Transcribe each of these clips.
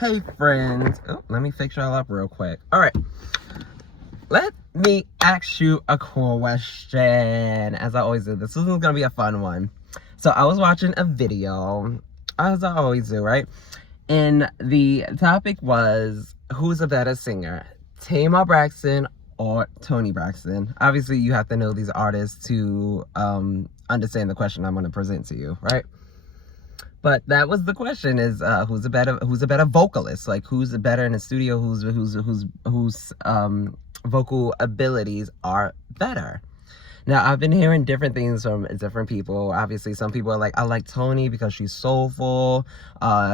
Hey friends, let me fix y'all up real quick. All right, let me ask you a question. As I always do, this is gonna be a fun one. So I was watching a video, as I always do, right? And the topic was, who's a better singer, Tamar Braxton or Toni Braxton? Obviously, you have to know these artists to understand the question I'm going to present to you, right? But that was the question: is who's a better vocalist? Like, who's better in the studio? Whose vocal abilities are better? Now, I've been hearing different things from different people. Obviously, some people are like, I like Toni because she's soulful.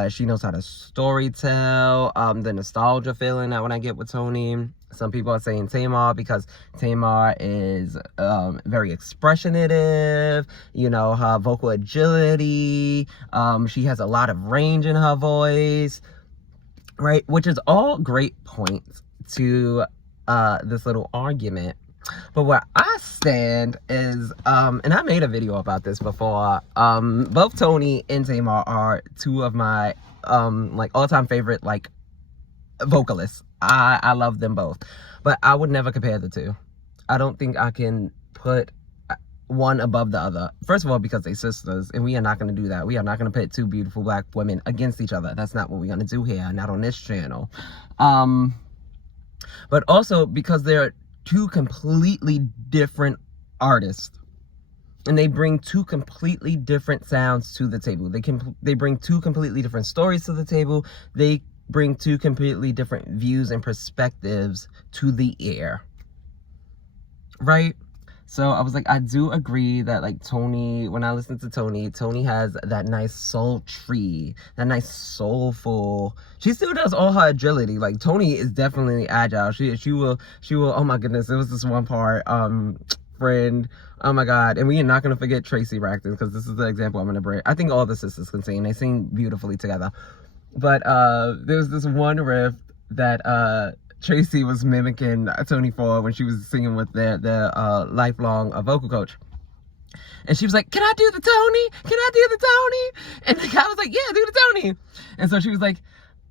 She knows how to storytell. The nostalgia feeling that when I get with Toni. Some people are saying Tamar because Tamar is very expressionative. You know, her vocal agility. She has a lot of range in her voice, right? Which is all great points to this little argument. But where I stand is, and I made a video about this before, both Toni and Tamar are two of my, like, all-time favorite, like, vocalists. I love them both. But I would never compare the two. I don't think I can put one above the other. First of all, because they're sisters, and we are not going to do that. We are not going to pit two beautiful black women against each other. That's not what we're going to do here, not on this channel. But also because they're two completely different artists, and they bring two completely different sounds to the table. They bring two completely different stories to the table. They bring two completely different views and perspectives to the air, right? So I was like, I do agree that, like, Toni, when I listen to Toni has that nice sultry, that nice soulful. She still does all her agility. Like, Toni is definitely agile. She will. Oh my goodness, there was this one part, friend. Oh my God, and we are not gonna forget Tracy Braxton, because this is the example I'm gonna bring. I think all the sisters can sing. They sing beautifully together. But there was this one riff that Tracy was mimicking Toni for when she was singing with their lifelong vocal coach. And she was like, can I do the Toni? Can I do the Toni? And the guy was like, yeah, do the Toni. And so she was like,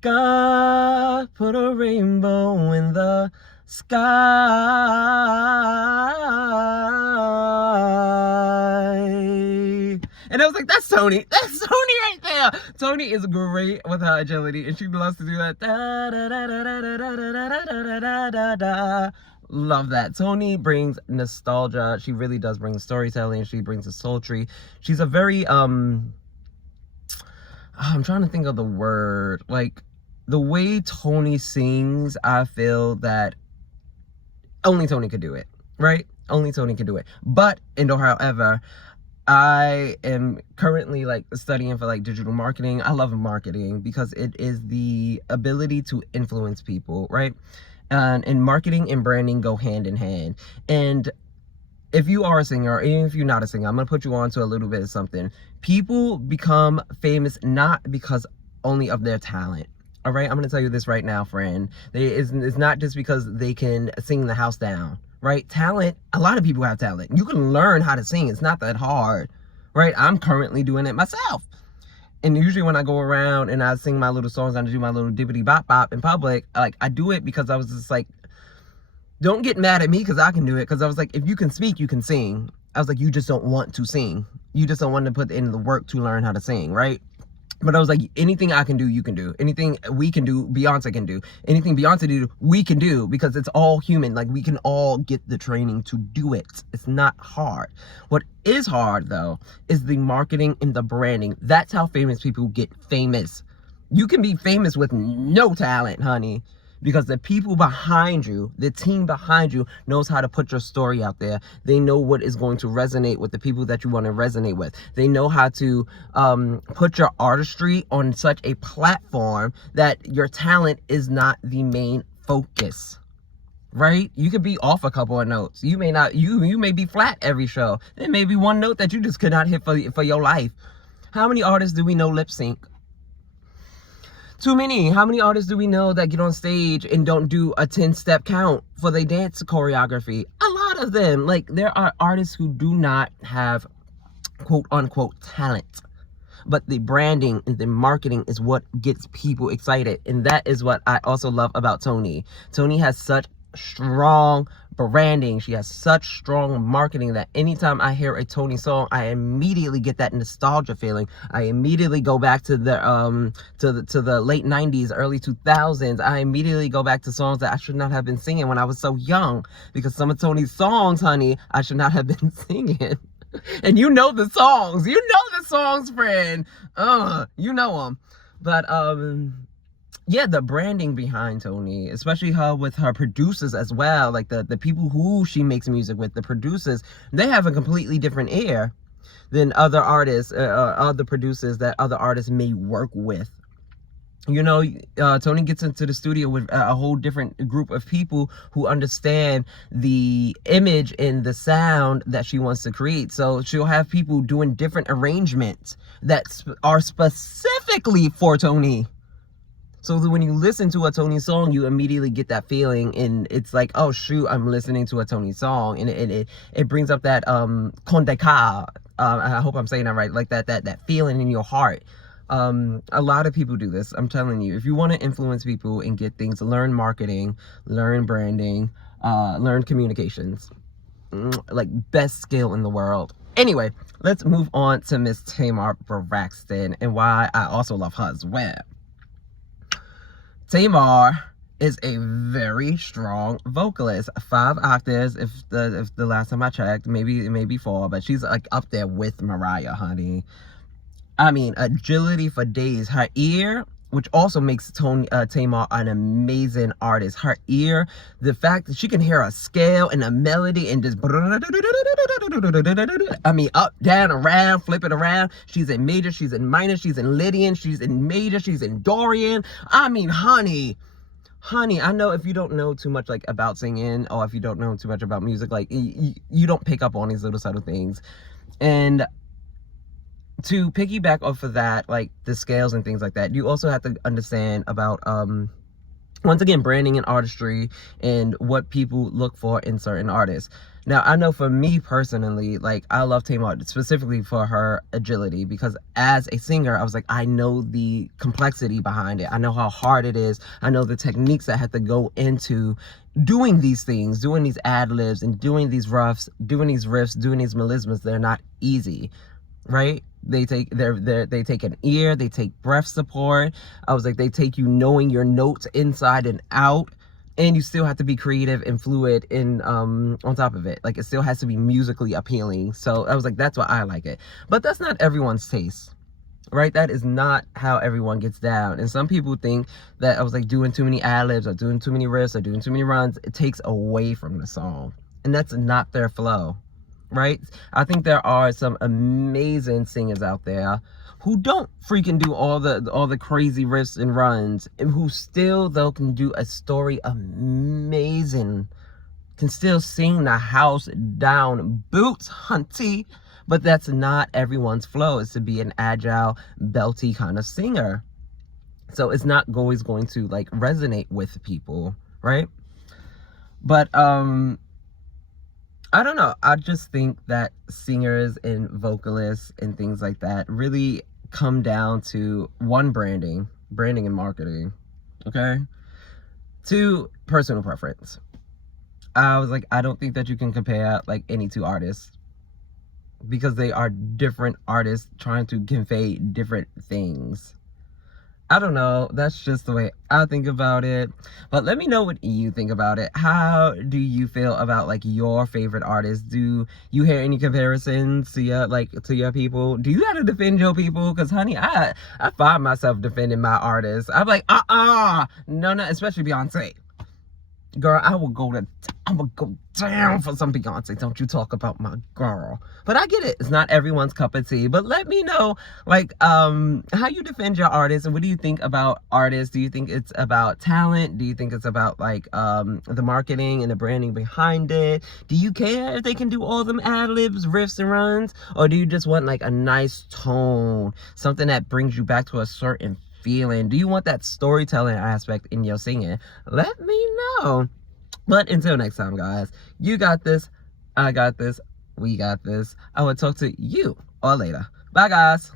God put a rainbow in the sky. And I was like, that's Toni. That's Toni right there. Toni is great with her agility, and she loves to do that. Da, da, da, da, da, da, da, da, da, da, da. Love that. Toni brings nostalgia. She really does bring storytelling. She brings a sultry. She's a very, I'm trying to think of the word. Like, the way Toni sings, I feel that only Toni could do it, right? Only Toni could do it. But, however, I am currently, like, studying for, like, digital marketing. I love marketing because it is the ability to influence people, right? And marketing and branding go hand in hand. And if you are a singer, or even if you're not a singer, I'm going to put you on to a little bit of something. People become famous not because only of their talent. All right? I'm going to tell you this right now, friend. It's not just because they can sing the house down. Right? Talent, a lot of people have talent. You can learn how to sing. It's not that hard, right? I'm currently doing it myself. And usually when I go around and I sing my little songs, I do my little dippity bop bop in public, like, I do it because I was just like, don't get mad at me because I can do it. Because I was like, if you can speak, you can sing. I was like, you just don't want to sing. You just don't want to put in the work to learn how to sing, right? But I was like, anything I can do, you can do. Anything we can do, Beyonce can do. Anything Beyonce do, we can do, because it's all human. Like, we can all get the training to do it. It's not hard. What is hard, though, is the marketing and the branding. That's how famous people get famous. You can be famous with no talent, honey. Because the people behind you, the team behind you, knows how to put your story out there. They know what is going to resonate with the people that you want to resonate with. They know how to put your artistry on such a platform that your talent is not the main focus. Right? You could be off a couple of notes. You may not. You may be flat every show. There may be one note that you just could not hit for your life. How many artists do we know lip sync? Too many. How many artists do we know that get on stage and don't do a 10-step count for their dance choreography? A lot of them. Like, there are artists who do not have quote unquote talent. but the branding and the marketing is what gets people excited. And that is what I also love about Toni. Toni has such strong branding. She has such strong marketing that anytime I hear a Toni song, I immediately get that nostalgia feeling. I immediately go back to the late 90s, early 2000s. I immediately go back to songs that I should not have been singing when I was so young, because some of Toni's songs, honey, I should not have been singing. And you know the songs. You know the songs, friend. You know them. But yeah, the branding behind Toni, especially her with her producers as well, like the people who she makes music with, the producers, they have a completely different air than other artists, other producers that other artists may work with. You know, Toni gets into the studio with a whole different group of people who understand the image and the sound that she wants to create. So she'll have people doing different arrangements that are specifically for Toni. So that when you listen to a Toni song, you immediately get that feeling, and it's like, oh shoot, I'm listening to a Toni song, and it brings up that kondeka. I hope I'm saying that right, like that feeling in your heart. A lot of people do this. I'm telling you, if you want to influence people and get things, learn marketing, learn branding, learn communications. Like, best skill in the world. Anyway, let's move on to Miss Tamar Braxton and why I also love her as well. Tamar is a very strong vocalist. 5 octaves, if the last time I checked, maybe 4, but she's like up there with Mariah, honey. I mean, agility for days. Her ear, which also makes Tamar an amazing artist. Her ear, the fact that she can hear a scale and a melody and just, I mean, up, down, around, flip it around. She's in major, she's in minor, she's in Lydian, she's in major, she's in Dorian. I mean, honey, I know if you don't know too much like about singing, or if you don't know too much about music, like you don't pick up on these little subtle things. And to piggyback off of that, like the scales and things like that, you also have to understand about once again, branding and artistry and what people look for in certain artists. Now, I know for me personally, like, I love Tamar specifically for her agility, because as a singer, I was like, I know the complexity behind it. I know how hard it is. I know the techniques that have to go into doing these things, doing these ad-libs and doing these roughs, doing these riffs, doing these melismas. They're not easy, right? They take they take an ear, they take breath support. I was like, they take you knowing your notes inside and out, and you still have to be creative and fluid in on top of it. Like, it still has to be musically appealing. So I was like, that's why I like it. But that's not everyone's taste, right? That is not how everyone gets down. And some people think that I was like doing too many ad-libs or doing too many riffs or doing too many runs, it takes away from the song, and that's not their flow. Right? I think there are some amazing singers out there who don't freaking do all the crazy riffs and runs, and who still though can do a story amazing, can still sing the house down, boots hunty. But that's not everyone's flow, is to be an agile, belty kind of singer. So it's not always going to like resonate with people, right? But I don't know. I just think that singers and vocalists and things like that really come down to, 1, branding and marketing, okay? 2, personal preference. I was like, I don't think that you can compare like any 2 artists, because they are different artists trying to convey different things. I don't know. That's just the way I think about it. But let me know what you think about it. How do you feel about like your favorite artists? Do you hear any comparisons to your people? Do you have to defend your people? Because honey, I find myself defending my artists. I'm like, no, especially Beyonce. Girl, I will go down for some Beyonce. Don't you talk about my girl. But I get it. It's not everyone's cup of tea. But let me know, like, how you defend your artists, and what do you think about artists? Do you think it's about talent? Do you think it's about, like, the marketing and the branding behind it? Do you care if they can do all them ad-libs, riffs, and runs? Or do you just want, like, a nice tone? Something that brings you back to a certain feeling? Do you want that storytelling aspect in your singing? Let me know. But until next time, guys, you got this, I got this, we got this. I will talk to you all later. Bye, guys.